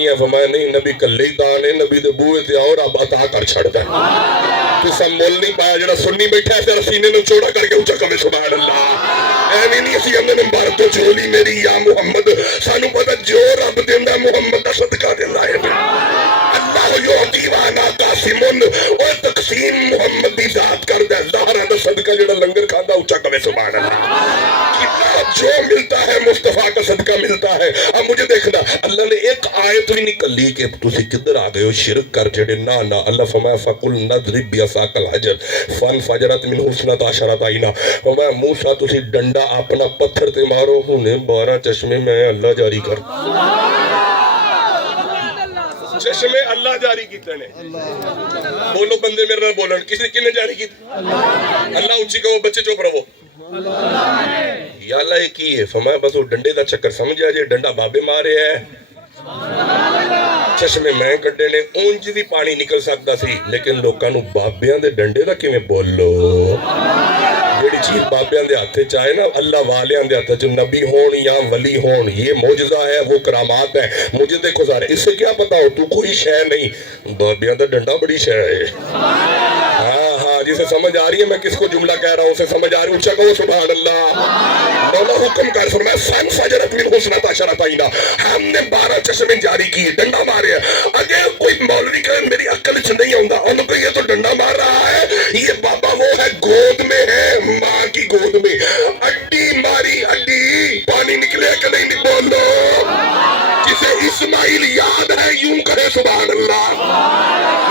نہیں ہے فرمایا نہیں نبی کلے ہی دان ہے نبی دے بوئے تے اور اب عطا کر چھڑتا ہے تو سب مول نہیں پایا جڑا سنی بیٹھا ہے تیرا سینے نے چوڑا کر کے اونچا کمے سبحان اللہ ایویں نہیں اسی اندر مبارک تو چولی میری یا محمد سانو پتہ جو رب دیندا محمد دا صدقہ دیندا ہے اللہ یعطی وانا قاسمن اور تقسیم محمد دی ذات کردا ہے زہرا دا صدقہ جڑا لنگر کھاندا اونچا کمے سبحان اللہ جو ملتا ہے مصطفیٰ کا صدقہ ملتا ہے اب مجھے دیکھنا اللہ نے ایک آیت بھی نکلی کہ تسی کدھر آ گئے ہو شرک کر جڑے نا اللہ فرمایا فقل نضرب بعصاک الحجر فانفجرت منہ اثنتا عشرۃ عینا فرمایا موسیٰ تسی ڈنڈا اپنا پتھر تے مارو ہونے 12 چشمے میں اللہ جاری کر چشمے اللہ جاری کیتے نے بولو بندے میرے نہ بولن کسی نے جاری کیتے اللہ اونچی کہو بچے چپ رہو یا اللہ ایک ہی ہے فرمایا بس وہ ڈنڈے دا چکر سمجھا جے ڈنڈا بابے مارے ہے چشمے میں کڈے نے اونج بھی پانی نکل سکتا سی لیکن لوکاں نو بابیاں دے ڈنڈے دا کیویں بولو جیڑی چیز بابیاں دے ہاتھے چاہے نا اللہ والیاں دے ہاتھے جو نبی ہون یا ولی ہون یہ معجزہ ہے وہ کرامات ہے مجھے دیکھو سارے اس سے کیا پتا ہو تو کوئی شے نہیں بابیاں دا ڈنڈا بڑی شے ہے ہاں جسے سمجھ آ رہی ہے میں کس کو جملہ کہہ رہا ہوں اسے سمجھ آ رہی اونچا کہو سبحان اللہ مولا حکم کر فرمایا فانفجرت منہ اثنتا عشرۃ عینا ہم نے 12 چشمے جاری کیے ڈنڈا مارے ہیں اگر کوئی مولوی کہے میری عقل وچ نہیں آوندا انہوں کو یہ تو ڈنڈا مار رہا ہے یہ بابا وہ ہے گود میں ہے ماں کی گود میں اڈی ماری اڈی پانی نکلے کہ نہیں بولو جسے اسماعیل یاد ہے یوں کہے سبحان اللہ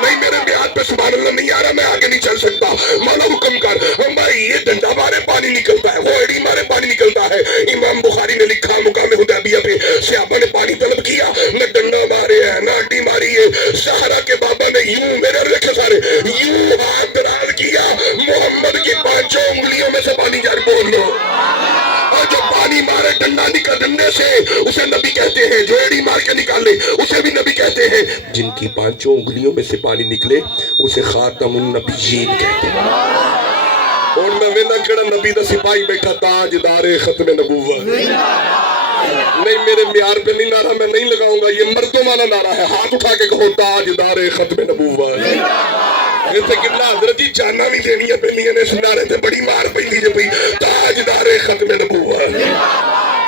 نہیں میرے میاد پہ سبحان اللہ نہیں آ رہا میں آگے نہیں چل سکتا مولا حکم کر ہم بھائی یہ ڈنڈا مارے پانی نکلتا ہے وہ ایڑی مارے پانی نکلتا ہے امام بخاری نے لکھا مقام حدیبیہ پہ صحابہ نے پانی طلب کیا نہ ڈنڈا مارے ہیں نہ اڈی ماری ہے سہرا کے بابا نے یوں میرے رکھے سارے یوں ہاتھ دراز کیا محمد کی 5 انگلیوں میں سے پانی جاری بول لو اور جو پانی مارے ڈنڈا نکل ڈنڈے سے اسے نبی کہتے ہیں جو ایڑی مار کے نکالے اسے بھی نبی کہتے ہیں جن کی 5 انگلیوں میں سے پانی نکلے اسے خاتم النبیین کہتے ہیں اور میں وینا کڑا نبی دا سپاہی بیٹھا تاجدار ختم نبوت نہیں میرے میار پہ نہیں نعرہ میں نہیں لگاؤں گا یہ مردوں والا نعرہ ہے ہاتھ اٹھا کے کہو تاجدار ختم نبوت جیسے قبلہ حضرت جی جانا بھی دینی ہے پہلیے نے سنارے تھے بڑی مار پہلی جو پہی تاجدار ختم نبوت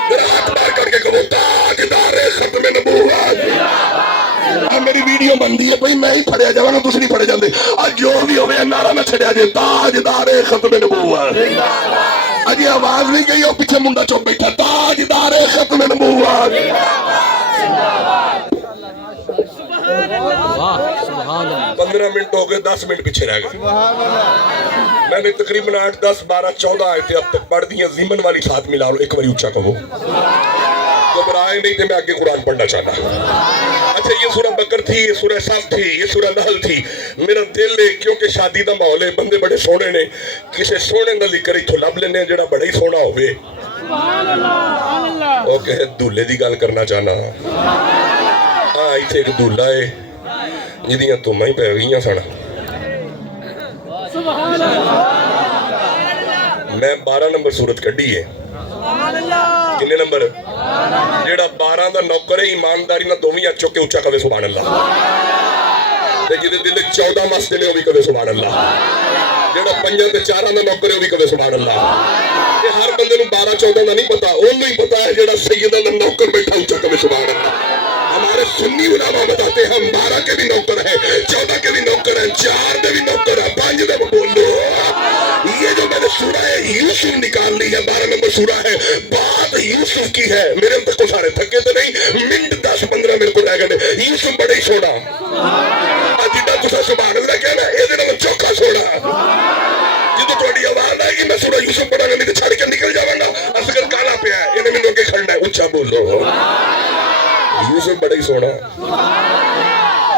ذرا ہاتھ بار کر کے کہو تاجدار ختم نبوت میری ویڈیو بندی ہے بھئی میں ہی پھڑیا جاواں تسی نہیں پھڑے جاندے اج جو بھی ہوے نعرہ میں چھڑیا جے تاجدار ختم نبوت اجی آواز نہیں گئی اور پیچھے منڈا چوپ بیٹھا تاجدار ختم نبوت 15 منٹ ہو گئے 10 منٹ پیچھے رہ گئے میں نے تقریباً 8 10 12 14 آیتیں اب تک پڑھ دی ہیں ضمن والی ساتھ ملا لو ایک باری اونچا کہو گھبرائے نہیں تھے میں آگے قرآن پڑھنا چاہتا اچھا یہ سورہ بکر تھی یہ سورہ صف تھی یہ سورہ نحل تھی میرا دل ہے کیونکہ شادی دا ماحول ہے بندے بڑے سونے نے کسے سونے دا ذکر ہی تو لب لینے جڑا بڑا ہی سونا ہوئے وہ کہے دولے دی گال کرنا چاہنا ہاں ایتھے ایک دولہ ہے جدیاں تو میں ہی پہ گئیاں ساڑا میں 12 نمبر صورت کڑی ہے کنے نمبر جیڑا 12 دا نوکر ہے ایمانداری نہ دومی اچھو کے اچھا کبھے سبحان اللہ تے جدے دل 14 مستے نے وہ بھی کبھے سبحان اللہ جیڑا 5 تے 4 دا نوکر ہے وہ بھی کبھے سبحان اللہ یہ ہر بندے نو 12 14 دا نہیں پتا انہوں ہی پتا ہے جیڑا سیدہ دا نوکر بیٹھا اچھا کبھے سبحان اللہ ہمارے سنی علماء بتاتے ہیں ہم 12 کے بھی نوکر ہیں 14 کے بھی نوکر ہیں 4 کے بھی نوکر ہیں 5 دے بولو یہ جو میں نے سورہ یوسف نکال لی ہے 12 نمبر سورہ ہے بات یوسف کی ہے میرے تک کو سارے تھکے تو نہیں منٹ 10 15 میرے کو رہ گئے یوسف بڑے ہی سونا جدہ کسا سبحان اللہ کہنا یہ دن میں چوکا سونا جدو توڑی آواز آئے گی میں سورہ یوسف پڑھا گا نہیں تو چھاڑ کے نکل جاؤں گا اصغر کالا پہ ہے یہ نہیں کے کھڑنا ہے اچھا بولو یوسف بڑا ہی سونا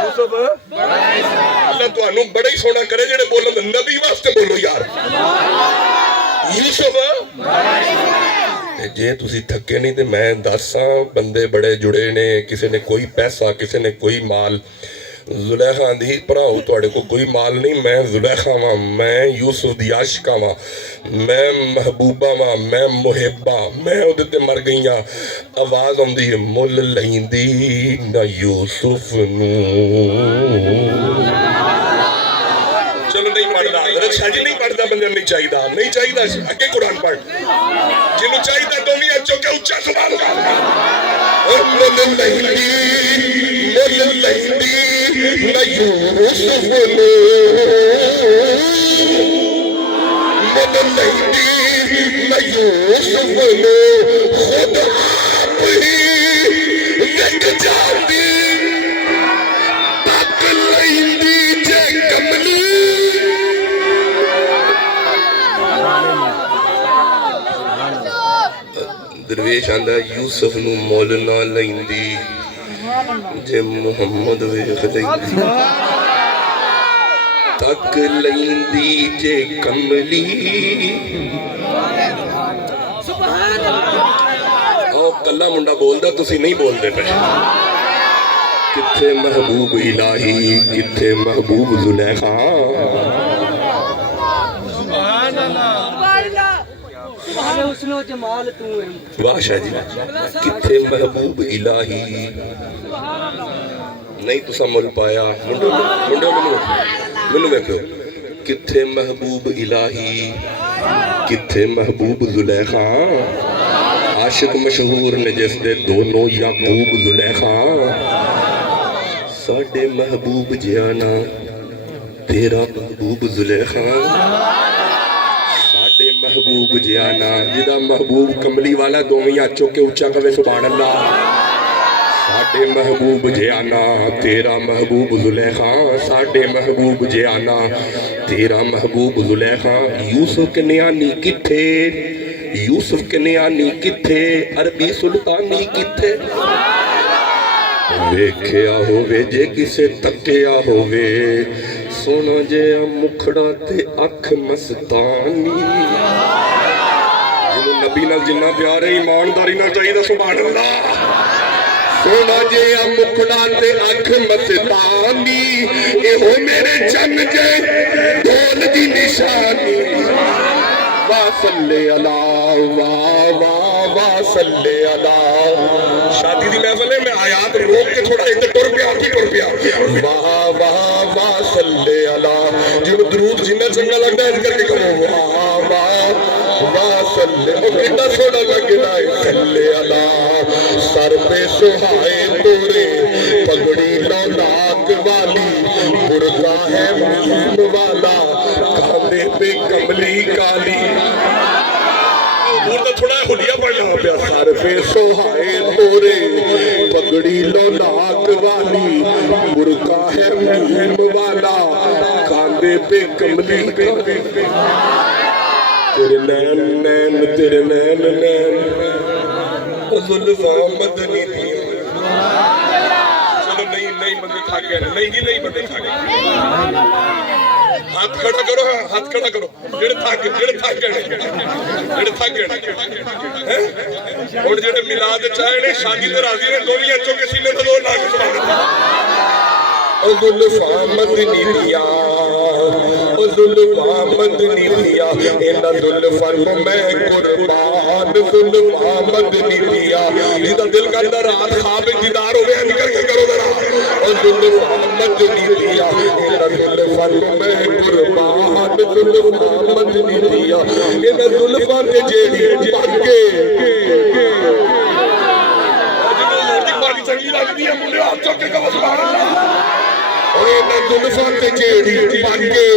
یوسف اللہ تو انہوں بڑا ہی سونا کرے جڑے بولو نبی واسطے بولو یار یوسف جے تسی تھکے نہیں تے میں 10 بندے بڑے جڑے نے کسی نے کوئی پیسہ کسی نے کوئی مال زلیخا دی پراؤ توڑے کو کوئی مال نہیں، میں زلیخا ماں، میں یوسف دی عاشقہ ماں، میں محبوبہ ماں، میں محبہ، میں ادھتے مر گئیاں. آواز ہوں دی مل لہیں دی نہ یوسف نو. چلو نہیں پڑھ رہا حضرت شاہ جی نہیں پڑھتا، بندے نہیں چاہیے نہیں چاہیے اگے قرآن پڑھ جنہوں چاہیے تو نہیں اچھو کہ اچھا سبحان اللہ. مل لہیں دی نہ یوسف نو، مل لہیں دی نہ یوسف نو، خود آپ ہی لگ جاتی تک لہیں دی جے کملی. درویش آندہ یوسف نو مولنا لیندی جے محمد ویخ لیندی تک لیندی جے کملی. او کلا منڈا بول دا تسی نہیں بول دے پہ. کتھے محبوب الہی کتھے محبوب زلیخا. واہ شاہ جی کتھے محبوب الہی نہیں تسا مل پایا. منڈے منو میں کہو کتھے محبوب الہی کتھے محبوب زلیخا. عاشق مشہور نے جس دے دونوں یعقوب زلیخا. ساڑھے محبوب جیانا تیرا محبوب زلیخا. محبوب جیانا جدا محبوب کملی والا دومیاں چوکے اچھا کوے سبحان اللہ. ساڑھے محبوب جیانا تیرا محبوب زلیخا. ساڑھے محبوب جیانا تیرا محبوب زلیخا. یوسف کے نیانی کتھے یوسف کے نیانی کتھے عربی سلطانی کتھے. ویکھیا ہووے جے کسے تکیا ہووے سونا جے مکھڑا تے اکھ مستانی. جنہوں نبی نال جنہ پیارے ایمانداری نہ چاہیے سبحان اللہ. سونا جے مکھڑا تے اکھ مستانی اے ہو میرے جن جے دول دی نشانی. واہ صلی اللہ واہ واہ واہ صلی اللہ. شادی دی محفل ہے میں آیات روک کے تھوڑا ایک ٹر پیا کی ٹر پیا. واہ واہ واہ صلی اللہ. جو درود جنہ چنگا لگتا ہے اس کر کے کہو واہ واہ واہ صلی اللہ. کتنا سونا لگنا ہے صلی اللہ. سر پہ سہائے تورے پگڑی لولاک والی برقع ہے مہم والا کاندھے پہ کملی کالی. بولتا تھوڑا ہے خلیہ پڑھنا پیا. سر پہ سہائے تورے پگڑی لولاک والی برقع ہے مہم والا کاندھے پہ کملی کالی. تیرے نین نین تیرے نین نین زلفاں مدنی دیا. چلو نہیں بندے تھا گئے نہیں بندے تھا گئے. ہاتھ کھڑا کرو ہاتھ کھڑا کرو جڑے تھک گئے اور جڑے میلاد چاہے نے شادی تے راضی نے دنیا چوں کے سینے تے دو لاکھ سبحان اللہ. زلفاں مدنی دیا زلفاں مدنی دیا انہاں زلفاں کو میں قربان. زلفاں مدنی دیا جدا دل کا اندر رات خواب دیدار ہوئے ان کر کے کرو ذرا. زلفاں مدنی دیا انہاں زلفاں کو میں قربان. زلفاں مدنی دیا انہاں زلفاں تے جیڑی پاکے جدوں موٹی پاکی چنگی لگدی ہے منڈے ہاتھ چوک کے کہو سبحان اللہ. اینا زلفاں تے جیڑی پاکے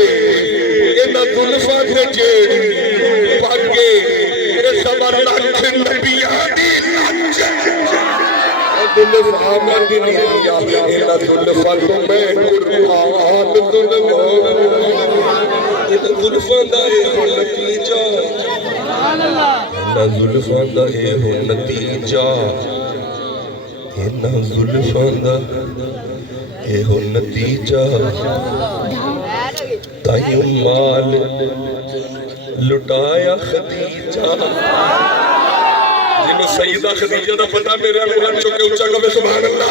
اینا زلفاں تے جیڑی پاکے اے سبا لکھ نبیاں دی لچ. زلفاں مدنی دیا اینا زلفاں کو میں قربان. اینا زلفاں دا اے ہو نتیجہ اینا زلفاں دا اے ہو نتیجہ اینا زلفاں دا اے ہو نتیجہ. تائیوں مال لٹایا خدیجہ. جنہوں سیدہ خدیجہ دا پتہ میرے ہاتھ چکے اچھا کبھے سبحان اللہ.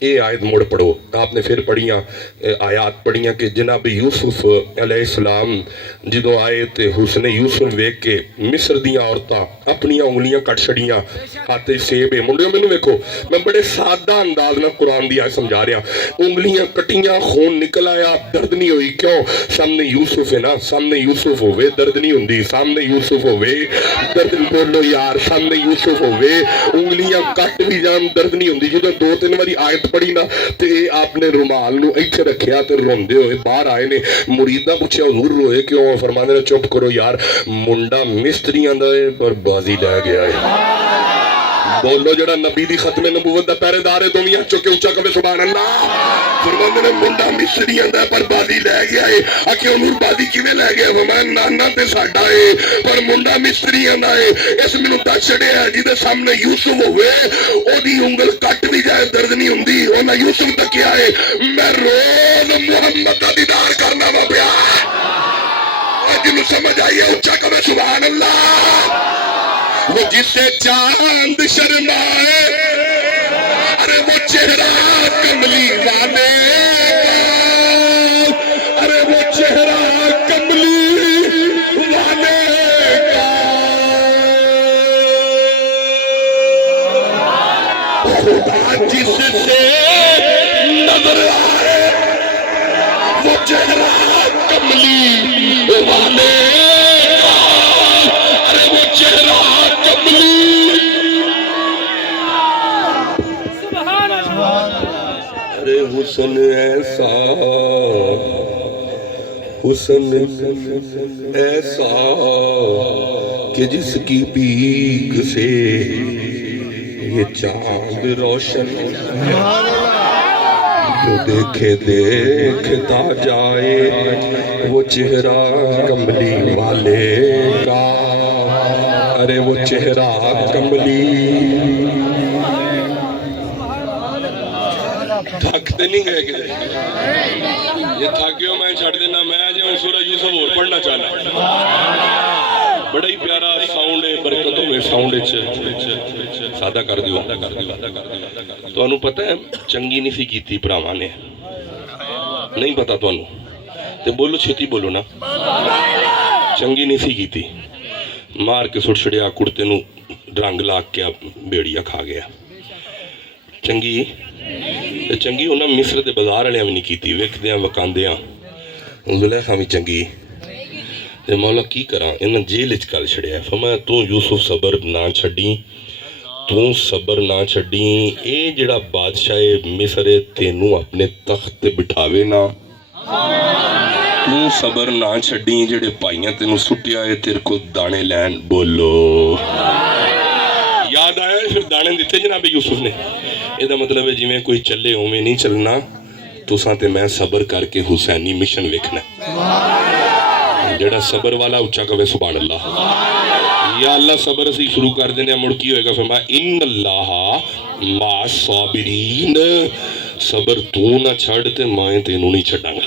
یہ آیت مڑ پڑھو. آپ نے پھر پڑھیاں آیات پڑھیاں کہ جناب یوسف علیہ السلام جدوں آئے تے حسن یوسف ویکھ کے مصر دیاں عورتاں اپنیاں انگلیاں کٹ چھڑیاں ہاتھ سیب ہے. منڈیوں مینوں ویکھو میں بڑے سادہ انداز میں قرآن دی آیت سمجھا رہا. انگلیاں کٹیاں خون نکل آیا درد نہیں ہوئی. کیوں؟ سامنے یوسف ہے نا. سامنے یوسف ہوئے درد نہیں ہوندی. سامنے یوسف ہوئے درد نہیں. بولو یار سامنے یوسف ہوئے انگلیاں کٹ بھی جان درد نہیں ہوندی. جدوں 2-3 واری آیت پڑھی نا تے آپ نے رومال نو ایتھے رکھیا تے روندے ہوئے باہر آئے نے. مریداں پوچھیا حضور روئے کیوں؟ فرماندے نے چپ کرو یار منڈا مستریاں دا ہے پر بازی لے گیا ہے. بولو جڑا نبی دی ختم نبوت دا پہرے دار ہے دومیاں چکے اونچا کرے سبحان اللہ. فرماندے نے منڈا مستریاں دا پر بازی لے گیا ہے. آکھے حضور بازی کیویں لے گیا؟ فرمایا نانا تے ساڈا ہے پر منڈا مستریاں دا ہے. اس مینوں دس چھڑیا ہے جدے سامنے یوسف ہوئے او دی انگل کٹ بھی جائے درد نہیں ہوندی. اونا یوسف تکیا ہے میں روز محمد دا دیدار کرنا وا پیا. جنوں سمجھ آئیے اونچا کرے سبحان اللہ. وہ جسے چاند شرمائے ارے وہ چہرہ کملی والے کا. ارے وہ چہرہ کملی والے کا. خدا جس سے نظر آئے وہ چہرہ کملی والے کا. ارے وہ چہرہ ارے حسن ایسا حسن ایسا کہ جس کی پیک سے یہ چاند روشن جو دیکھے دیکھتا جائے وہ چہرہ کملی والے کا. ارے وہ چہرہ کملی. تھکتے نہیں گئے کدھر یہ تھک ہو میں چھڑ دینا. میں جو سورہ یوسف اور پڑھنا چاہنا. بڑا ہی پیارا ساؤنڈ ہے برکت ہوئے ساؤنڈ سادہ کر دیو. تو انہوں پتہ ہے چنگی نہیں سی کیتی پراواں نے نہیں پتا تو انہوں تے بولو چھتی بولو نا چنگی نہیں سی کیتی. مار کے سٹ چھڑیا کڑتے نو ڈرنگ لاگ کے بیڑیا کھا گیا. چنگی چنگی انہاں مصر دے بازار والے بھی نہیں کیتی. ویکھدیاں وکاندیاں زلیخا بھی چنگی تے مولا کی کراں انہاں جیل وچ کل چھڑیا. فرمایا تو یوسف صبر نہ چھڈی تو صبر نہ چھڈی. اے جڑا بادشاہ مصر تینوں اپنے تخت تے بٹھاوے نا تو صبر نہ چھڈی. جڑے پائیاں تینوں سٹیا ہے تیرے کو دانے لین. بولو یاد آیا پھر دانے دیتے جناب یوسف نے. یہ دا مطلب ہے جی میں کوئی چلے ہوئے نہیں چلنا تو سانتے میں صبر کر کے حسینی مشن ویکھنا. جڑا صبر والا اچھا کہے سبحان اللہ. یا اللہ صبر سے شروع کر دینے مڑ کی ہوئے گا. فرمایا ان اللہ مع الصابرین. صبر تو نہ چھڑ تے میں تینوں نہیں چھڑاں گا.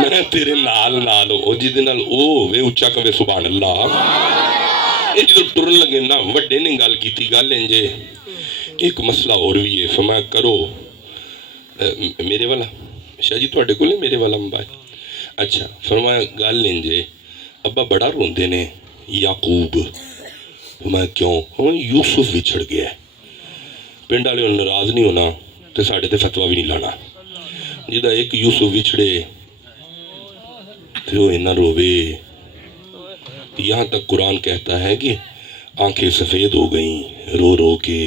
میں تیرے نال نال او جی دے نال او ہوئے اچھا کہے سبحان اللہ. یہ جو ٹرن لگے نا وڈے نے گال کیتی گال انجے ایک مسئلہ اور بھی ہے. فرمایا کرو میرے والا شاہ جی تو اڈے کو لے میرے والا موبائل. اچھا فرمایا گال لینجے ابا بڑا روندے نے یعقوب. فرمایا کیوں؟ فرمایا یوسف بچھڑ گیا ہے. پنڈ والے ناراض نہیں ہونا تو ساڑھے تے فتوہ بھی نہیں لانا. جدہ ایک یوسف بچھڑے تو انہا روے. یہاں تک قرآن کہتا ہے کہ آنکھیں سفید ہو گئیں رو رو کے.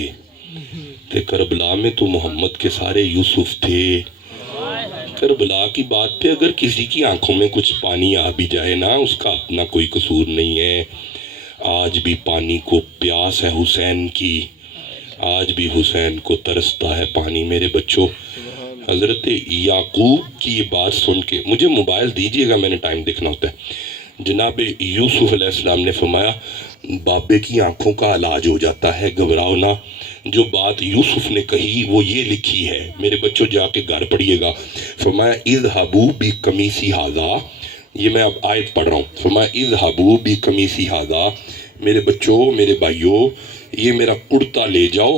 تے کربلا میں تو محمد کے سارے یوسف تھے. کربلا کی بات پہ اگر کسی کی آنکھوں میں کچھ پانی آ بھی جائے نا اس کا اپنا کوئی قصور نہیں ہے. آج بھی پانی کو پیاس ہے حسین کی. آج بھی حسین کو ترستا ہے پانی. میرے بچوں حضرت یعقوب کی یہ بات سن کے مجھے موبائل دیجئے گا میں نے ٹائم دیکھنا ہوتا ہے. جناب یوسف علیہ السلام نے فرمایا بابے کی آنکھوں کا علاج ہو جاتا ہے گھبراؤ نہ. جو بات یوسف نے کہی وہ یہ لکھی ہے. میرے بچوں جا کے گھر پڑھیے گا. فرمایا اذهبوا بقمیصی ھذا. یہ میں اب آیت پڑھ رہا ہوں. فرمایا اذهبوا بقمیصی ھذا. میرے بچوں میرے بھائیوں یہ میرا کرتا لے جاؤ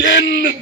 3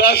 10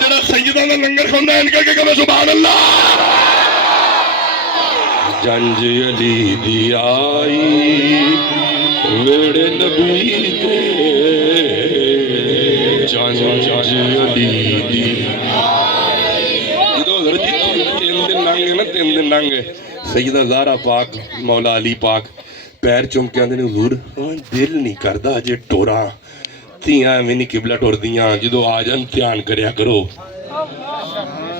جڑا سیدہ دا لنگر کھوندا ہے ان کے کہو سبحان اللہ جنج علی دی آئی ویڑے نبی تے جنج علی دی جدو حضرت جی تین دن لنگے نا تین دن لنگے سیدہ زہرا پاک مولا علی پاک پیر چمکے آندے نے حضور دل نہیں کردا جے ٹوراں تیاں میں نہیں قبلہ ٹور دیاں جدو آج امتحان کریا کرو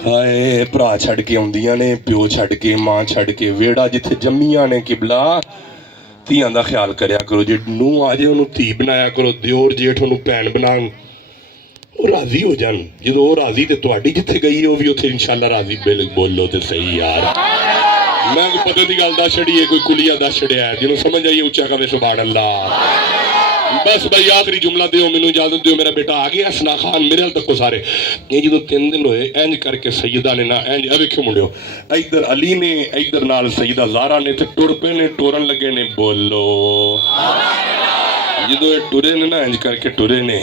ہائے پرا چھڑ کے ہوندیاں نے پیو چھڑ کے ماں چھڑ کے ویڑا جتھے جمیاں نے قبلہ تیاں دا خیال کریا کرو جے نو آجے انہوں تی بنایا کرو دیور جیٹھ انہوں پین بنان وہ راضی ہو جان جدو وہ راضی تے تواڈی جتھے گئی ہو بھی اتھے انشاءاللہ راضی بولو تے صحیح یار میں کو پتہ دی گل دس چھڑی ہے کوئی کلیہ دس چھڑیا ہے جنہوں سمجھ آئیے اچھا کہے سبحان اللہ بس بھائی آخری جملہ دیو میں اجازت دیو میرا بیٹا آگیا اسنا خان میرے حال تک کو سارے یہ جدو تین دن ہوئے اینج کر کے سیدہ نے نا اینج اوے کیوں منڈیو ایدر علی نے ایدر نال سیدہ زہرا نے تے ٹور پہ نے ٹورن لگے نے بولو جدو ٹورے نے نا اینج کر کے ٹورے نے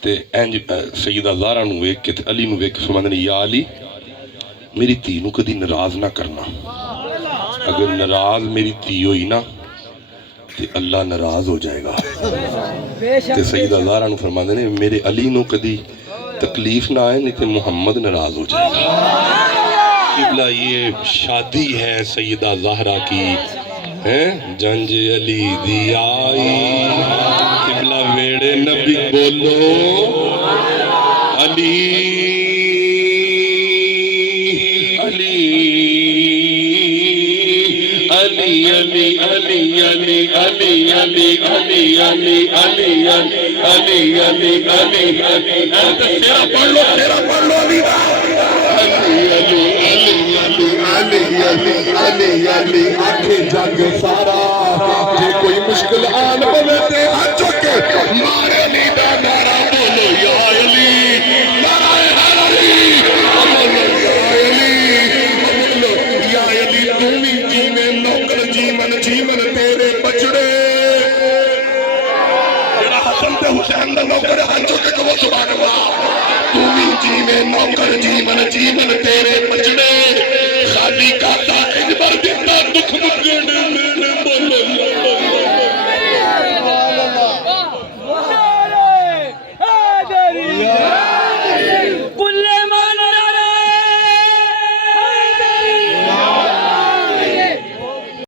تے اینج سیدہ زہرا نو ایک کے علی نو ایک فرماندے نے یا علی میری تی نو کدی ناراض نہ کرنا اگر ناراض میری تی ہوئی نا تے اللہ ناراض ہو جائے گا تے سیدہ زہرا نو فرماندے نے میرے علی نو کدی تکلیف نہ آئے نہیں تے محمد ناراض ہو جائے گا قبلہ یہ شادی ہے سیدہ زہرا کی جنج علی دی آئی قبلہ ویڑے نبی بولو علی علی علی علی علی علی علی علی علی علی علی علی علی علی تیرا پڑھ لو علی علی علی علی علی علی علی آنکھیں جگ سارا جے کوئی مشکل آن بنے تے ہاتھ چکے مارے علی دا نعرہ بولو یا علی نعرہ علی یا علی تمی جیویں نوکر جیون تیرے بچڑے جڑا حسن تے حسین دا نوکر ہاتھ چکے کہو سبحان اللہ تمی جیویں نوکر جیون تیرے